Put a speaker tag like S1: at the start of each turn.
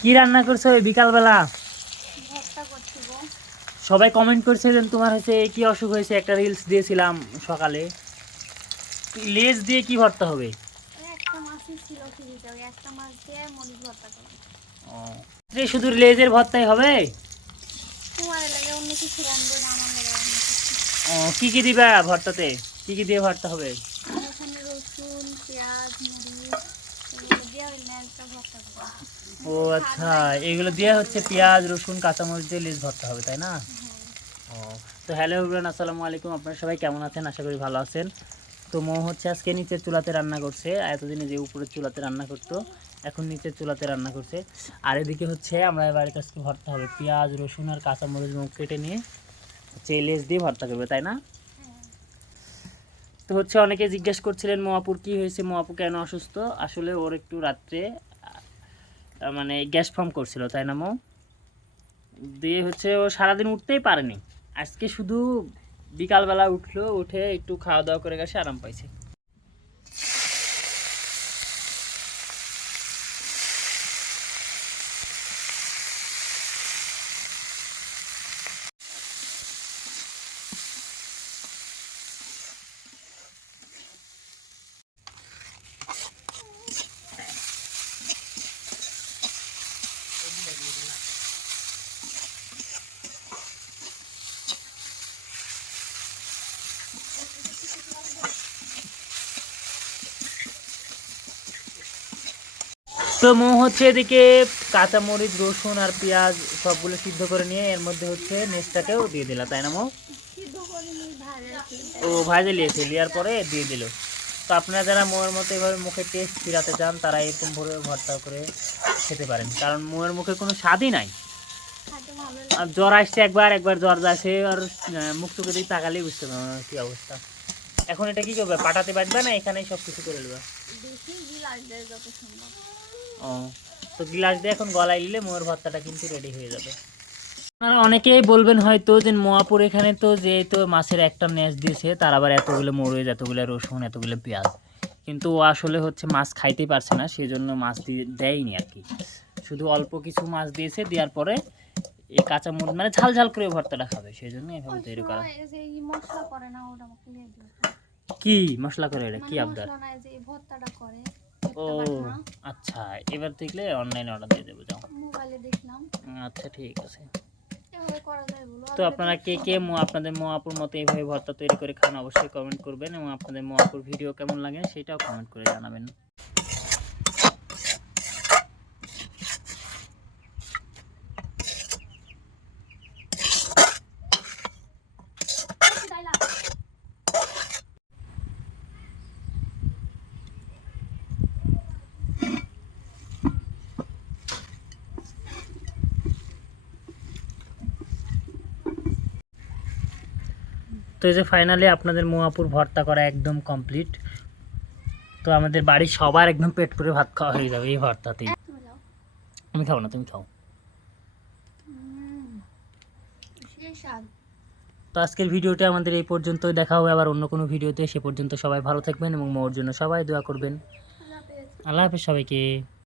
S1: কি রান্না করছ ওই বিকালবেলা? সবাই কমেন্ট করছিলেন তোমার হচ্ছে কি অসুখ হয়েছে? একটা রিলস দিয়েছিলাম সকালে। লেজ দিয়ে কি ভর্তা হবে? শুধু লেজের ভর্তাই হবে? কি কি দিবা ভর্তাতে? কি কি দিয়ে ভর্তা হবে
S2: আর এখানে রসুন পেঁয়াজ মরিচ এগুলো দিয়ে ওই ম্যাচটা ভর্তা করব
S1: ও আচ্ছা এগুলো দিয়ে হচ্ছে পেঁয়াজ, রসুন, কাঁচামরিচ দিয়ে লেজ ভর্তা হবে, তাই না? ও, তো হ্যালো এভরিওয়ান আসসালামু আলাইকুম। আপনারা সবাই কেমন আছেন? আশা করি ভালো আছেন। তো মো হচ্ছে আজকে নিচের চুলাতে রান্না করছে। এতদিনে যে উপরের চুলাতে রান্না করতো, এখন নিচের চুলাতে রান্না করছে। আর এদিকে হচ্ছে আমরা বাড়িতে আজকে ভরতে হবে। পেঁয়াজ, রসুন আর কাঁচামরিচ মুখ কেটে নিয়ে হচ্ছে লেজ দিয়ে ভর্তা করবে তাই না? তো হচ্ছে অনেকে জিজ্ঞেস করছিলেন মহাপুর কি হয়েছে? মোয়াপু কেন অসুস্থ? আসলে ওর একটু রাত্রে মানে গ্যাস ফর্ম করছিল, তাই না, মো? দিয়ে হচ্ছে ও সারাদিন উঠতেই পারেনি। আজকে শুধু বিকালবেলা উঠল, উঠে একটু খাওয়া দাওয়া করে গেছে, আরাম পাইছে। তো মো হচ্ছে এদিকে কাঁচামরিচ রসুন আর পেঁয়াজ সবগুলো সিদ্ধ করে নিয়ে এর মধ্যে হচ্ছে নেসটাকেও দিয়ে দিলা তাই না মো? ও ভাজে লিয়েছে লিয়ার পরে দিয়ে দিল। তো আপনারা যারা মোয়ের মতো এভাবে মুখে টেস্ট ফিরাতে চান তারা এরকম ভরে ভর্তা করে খেতে পারেন। কারণ মোয়ের মুখে কোনো স্বাদই নাই। আর জ্বর আসছে একবার একবার জ্বর যাচ্ছে আর মুখ চোখে দিয়ে তাকালেই বুঝতে পারব কি অবস্থা। এখন এটা কি করবে পাটাতে বাটবে না এখানেই সব কিছু করে নেবে? ও তো গ্লাস দিয়ে এখন গলায় নিলে মোয়ের ভর্তাটা কিন্তু রেডি হয়ে যাবে। আপনারা অনেকেই বলবেন হয়তো যে মোয়াপুর এখানে তো যে তো মাছের একটা ম্যাচ দিয়েছে তার আবার এতগুলো মরিচ এতগুলো রসুন এতগুলো পেঁয়াজ। কিন্তু ও আসলে হচ্ছে মাছ খাইতেই পারছে না সেই জন্য মাছ দিয়ে দেয়নি আর কি। শুধু অল্প কিছু মাছ দিয়েছে দেওয়ার পরে এই কাঁচা মরিচ মানে ঝাল ঝাল করে ভর্তাটা খাবে সেই জন্য এভাবে তৈরি করা। কি মশলা করে এটা? কি
S2: মানে
S1: আবদার?
S2: করে
S1: ও আচ্ছা এবার দেখলে অনলাইনে অর্ডার দিয়ে দেবো যাও।
S2: মোবাইলে দেখলাম।
S1: আচ্ছা ঠিক আছে। তো আপনারা কে কে মো- আপনাদের মোয়াপুর মতো এইভাবে ভর্তা তৈরি করে খান অবশ্যই কমেন্ট করবেন এবং আপনাদের মোয়াপুর ভিডিও কেমন লাগে সেটাও কমেন্ট করে জানাবেন। তো এই যে ফাইনালি আপনাদের মোয়াপুর ভর্তা করা একদম কমপ্লিট তো আমাদের বাড়ির সবার একদম পেট পুরে ভাত খাওয়া হয়ে যাবে এই ভর্তাতেই। আমি খাব না তুমি খাও। তো আজকের ভিডিওটা আমাদের এই পর্যন্তই। দেখা হবে আবার অন্য কোনো ভিডিওতে। সে পর্যন্ত সবাই ভালো থাকবেন এবং মোর জন্য সবাই দোয়া করবেন। আল্লাহ হাফেজ সবাইকে।